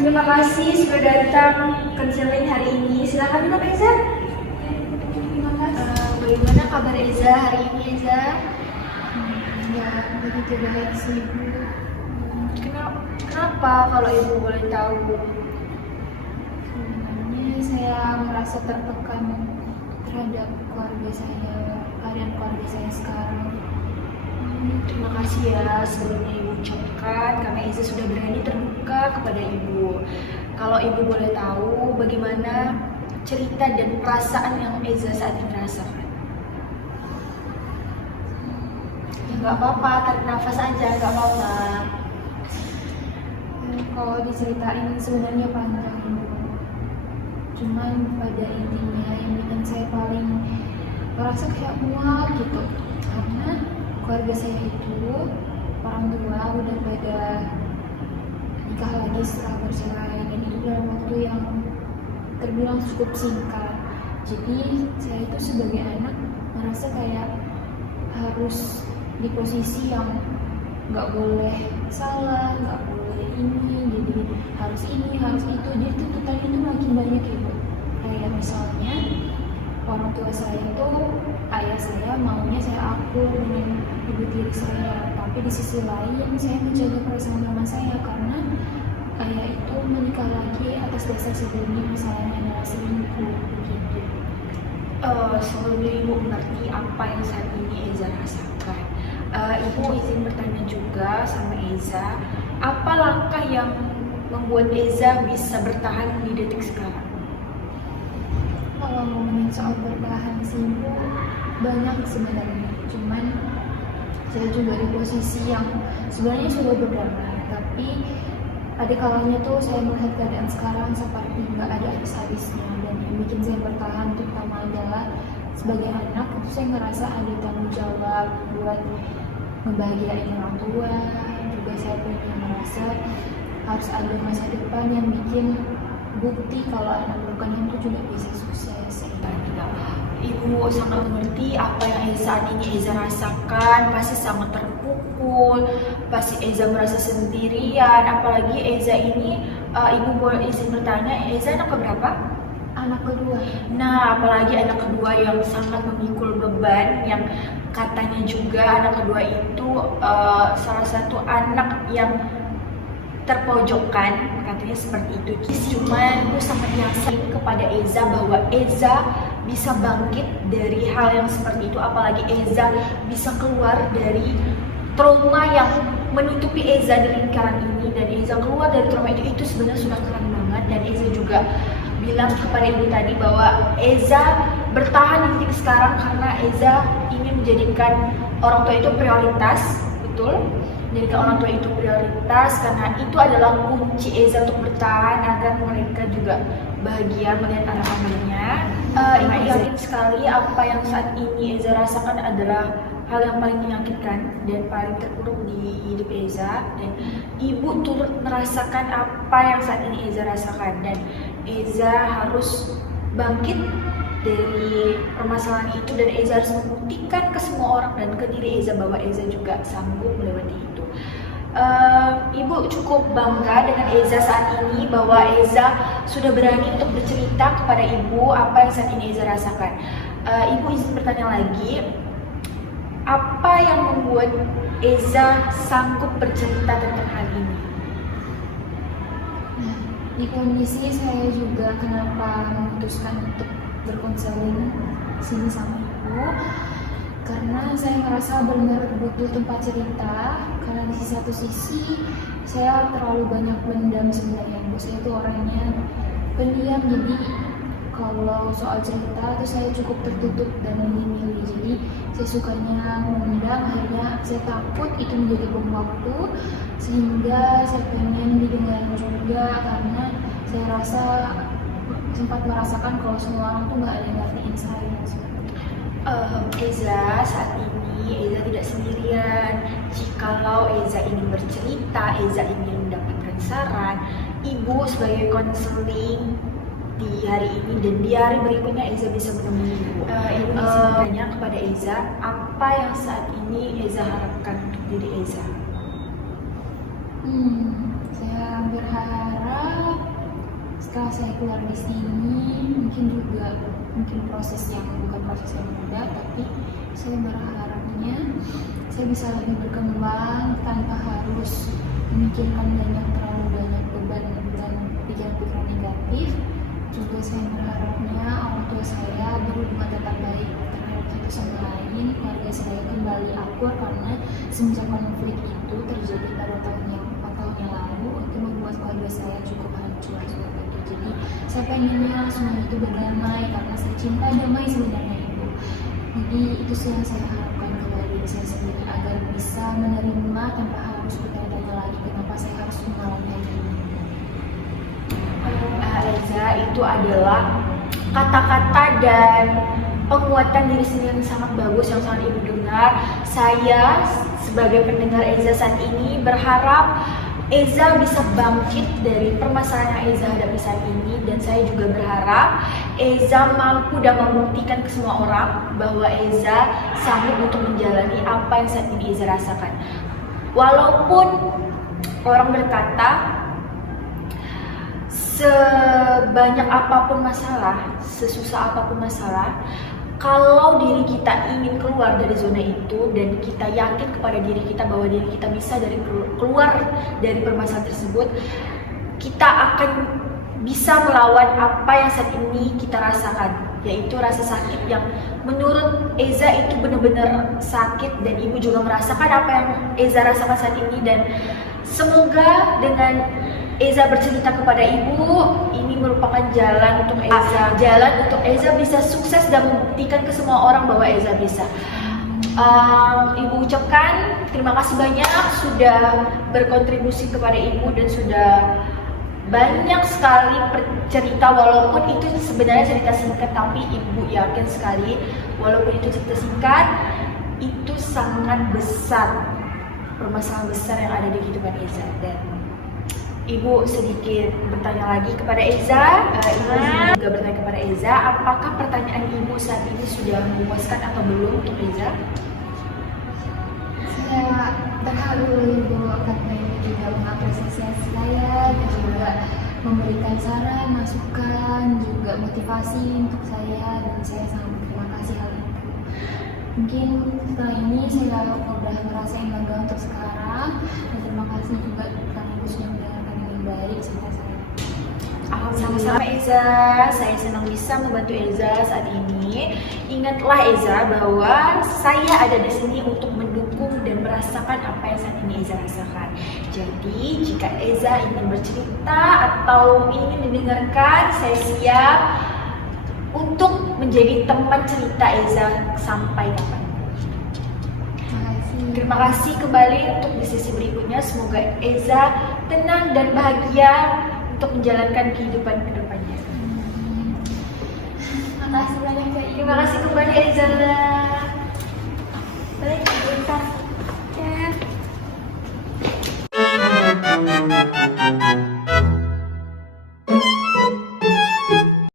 Terima kasih sudah datang konseling hari ini. Silakan minum Eza. Terima kasih. Bagaimana kabar Eza hari ini Eza? Ya, begitu baik sih Bu. Kenapa kalau ibu boleh tahu? Sebenarnya saya merasa tertekan terhadap keluarga saya, keadaan keluarga saya sekarang. Terima kasih ya sebelumnya ibu ucapkan karena Eza sudah berani terbuka kepada ibu. Kalau ibu boleh tahu bagaimana cerita dan perasaan yang Eza saat ini rasakan? Ya nggak apa-apa, tarik nafas aja, nggak apa-apa. Kalau diceritain sebenarnya panjang Bu. Cuman pada intinya yang bikin saya paling merasa kayak mual gitu, karena keluarga saya itu orang tua udah pada nikah lagi setelah bercerai, dan itu dalam waktu yang terbilang cukup singkat. Jadi saya itu sebagai anak merasa kayak harus di posisi yang nggak boleh salah, nggak boleh ini, jadi harus ini, harus itu. Jadi tuntutannya itu makin banyak gitu. Kayak misalnya orang tua saya itu, ayah saya maunya saya akur dengan ibu tiri saya, tapi di sisi lain saya menjaga perasaan mama saya karena ayah itu menikah lagi atas dasar sebelumnya misalnya adalah selingkuh begitu. Sebelumnya ibu mengerti apa yang saat ini Eza rasakan. Ibu izin bertanya juga sama Eza, apa langkah yang membuat Eza bisa bertahan di detik sekarang? Kalau ngomongin soal bertahan sih Bu, banyak sebenarnya. Cuman saya juga di posisi yang sebenarnya sudah berdamai, tapi ada kalanya tuh saya melihat keadaan sekarang seperti nggak ada habis-habisnya, dan yang bikin saya bertahan terutama adalah sebagai anak itu saya ngerasa ada tanggung jawab buat ngebahagiain orang tua. Juga saya punya merasa harus ada masa depan yang bikin bukti kalau anak bukannya itu juga bisa sukses. Ibu sangat mengerti apa yang saat ini Eza rasakan, pasti sangat terpukul, pasti Eza merasa sendirian, apalagi Eza ini, ibu boleh izin bertanya, Eza anak keberapa? Anak kedua. Nah, apalagi anak kedua yang sangat memikul beban, yang katanya juga anak kedua itu salah satu anak yang terpojokkan, katanya seperti itu. Cuman aku sangat yakin kepada Eza bahwa Eza bisa bangkit dari hal yang seperti itu, apalagi Eza bisa keluar dari trauma yang menutupi Eza di lingkaran ini, dan Eza keluar dari trauma itu sebenarnya sudah keren banget. Dan Eza juga bilang kepada ibu tadi bahwa Eza bertahan di titik sekarang karena Eza ingin menjadikan orang tua itu prioritas, betul? Menjadikan orang tua itu prioritas karena itu adalah kunci Eza untuk bertahan agar mereka juga bahagia melihat anak-anaknya. Ibu yakin sekali apa yang saat ini Eza rasakan adalah hal yang paling menyakitkan dan paling terpuruk di hidup Eza, dan ibu turut merasakan apa yang saat ini Eza rasakan, dan Eza harus bangkit dari permasalahan itu, dan Eza harus membuktikan ke semua orang dan ke diri Eza bahwa Eza juga sanggup melewati itu. Ibu cukup bangga dengan Eza saat ini bahwa Eza sudah berani untuk bercerita kepada ibu apa yang saat ini Eza rasakan. Ibu izin bertanya lagi, apa yang membuat Eza sanggup bercerita tentang hal ini? Nah, di kondisi saya juga kenapa memutuskan untuk berkonseling sini sama ibu, karena saya merasa benar butuh tempat cerita. Karena di satu sisi saya terlalu banyak mendam sebenarnya. Saya itu orangnya pendiam, jadi kalau soal cerita itu saya cukup tertutup dan memilih. Jadi saya sukanya mendam, akhirnya saya takut itu menjadi bom waktu, sehingga saya pengen didengar juga karena saya rasa sempat merasakan kalau semua orang tuh nggak ada yang ngertiin saya. Eza saat ini Eza tidak sendirian. Jikalau Eza ingin bercerita, Eza ingin mendapatkan saran, ibu sebagai konseling di hari ini dan di hari berikutnya Eza bisa menemui ibu. Ibu bisa bertanya kepada Eza apa yang saat ini Eza harapkan untuk diri Eza. Saya berharap setelah saya keluar di sini mungkin proses yang bukan proses yang mudah, tapi saya berharapnya saya bisa lebih berkembang tanpa harus memikirkan terlalu banyak beban dan pikiran-pikiran negatif. Juga saya berharapnya orang tua saya berhubungan tetap baik terhadap satu sama lain, keluarga saya kembali akur, karena semenjak konflik itu terjadi pada 4 tahun yang lalu itu membuat keluarga saya cukup hancur seperti itu. Jadi saya pengennya semua itu berdamai karena saya cinta damai sebenarnya Ibu. Jadi itu sih yang saya harapkan kepada diri saya sendiri, agar bisa menerima tanpa harus bertanya-tanya lagi kenapa saya harus mengalami ini. Eza, itu adalah kata-kata dan penguatan diri sendiri yang sangat bagus, yang sangat Ibu dengar. Saya sebagai pendengar Eza saat ini berharap Eza bisa bangkit dari permasalahan yang Eza hadapi saat ini, dan saya juga berharap Eza mampu dan membuktikan ke semua orang bahwa Eza sanggup untuk menjalani apa yang saat ini Eza rasakan. Walaupun orang berkata sebanyak apapun masalah, sesusah apapun masalah, kalau diri kita ingin keluar dari zona itu dan kita yakin kepada diri kita bahwa diri kita bisa keluar dari permasalahan tersebut, kita akan bisa melawan apa yang saat ini kita rasakan, yaitu rasa sakit yang menurut Eza itu benar-benar sakit, dan Ibu juga merasakan apa yang Eza rasakan saat ini. Dan semoga dengan Eza bercerita kepada Ibu, ini merupakan jalan untuk Eza bisa sukses dan membuktikan ke semua orang bahwa Eza bisa. Ibu ucapkan terima kasih banyak sudah berkontribusi kepada Ibu dan sudah banyak sekali cerita, walaupun itu sebenarnya cerita singkat, tapi Ibu yakin sekali walaupun itu cerita singkat, itu sangat besar, permasalahan besar yang ada di kehidupan Eza. Dan Ibu sedikit bertanya lagi kepada Eza, Ibu juga bertanya kepada Eza, apakah pertanyaan Ibu saat ini sudah memuaskan atau belum untuk Eza? Saya terharu Ibu karena Ibu juga mengapresiasi saya dan juga memberikan saran, masukan, juga motivasi untuk saya, dan saya sangat berterima kasih hal itu. Mungkin setelah ini saya udah ngerasain bangga untuk sekarang, dan terima kasih juga karena Ibu sudah mendengarkan dengan baik cerita saya. Sama-sama Eza, saya senang bisa membantu Eza saat ini. Ingatlah Eza bahwa saya ada di sini untuk mendukung dan merasakan apa yang saat ini Eza rasakan. Jadi jika Eza ingin bercerita atau ingin didengarkan, saya siap untuk menjadi teman cerita Eza sampai kapan. Terima kasih kembali untuk di sesi berikutnya. Semoga Eza tenang dan bahagia untuk menjalankan kehidupan ke depannya. Terima kasih banyak Kak Ibu. Terima kasih kembali Eza. Baik, bentar. Ya.